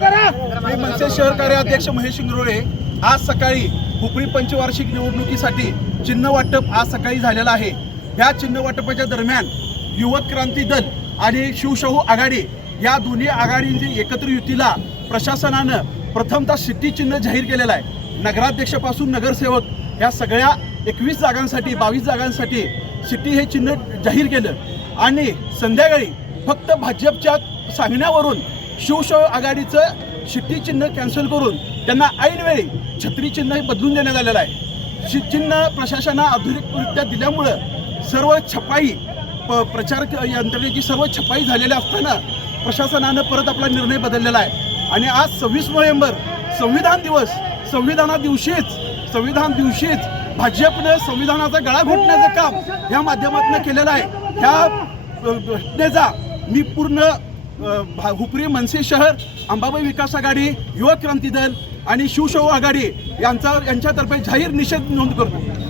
मी मनसे शहर कार्याध्यक्ष महेश इंगरोळे आज सकाळी हुपरी पंचवार्षिक निवडणुकीसाठी चिन्ह वाटप आज सकाळी झालेलं आहे. ह्या चिन्ह वाटपाच्या दरम्यान युवक क्रांती दल आणि शिवशाहू आघाडी या दोन्ही आघाडींची एकत्र युतीला प्रशासनानं प्रथमतः सिटी चिन्ह जाहीर केलेलं आहे. नगराध्यक्षापासून नगरसेवक या सगळ्या एकवीस जागांसाठी बावीस जागांसाठी सिटी हे चिन्ह जाहीर केलं. आणि संध्याकाळी फक्त भाजपच्या सांगण्यावरून शिवशाहू आघाडीचं शिट्टी चिन्ह कॅन्सल करून त्यांना ऐनवेळी छत्री चिन्ह बदलून देण्यात आलेलं आहे. शि चिन्ह प्रशासना आधुनिकरित्या दिल्यामुळं सर्व छपाई प प्रचार यंत्रणेची सर्व छपाई झालेली असताना प्रशासनानं परत आपला निर्णय बदललेला आहे. आणि आज सव्वीस नोव्हेंबर संविधान दिवस संविधाना दिवशीच संविधान दिवशीच भाजपनं संविधानाचा गळा घोटण्याचं काम ह्या माध्यमातून केलेलं आहे. ह्या घटनेचा मी पूर्ण हुपरी मनसे शहर अंबाबाई विकास आघाडी युवक क्रांती दल आणि शिवशाहू आघाडी यांचा यांच्यातर्फे जाहीर निषेध नोंद करतो.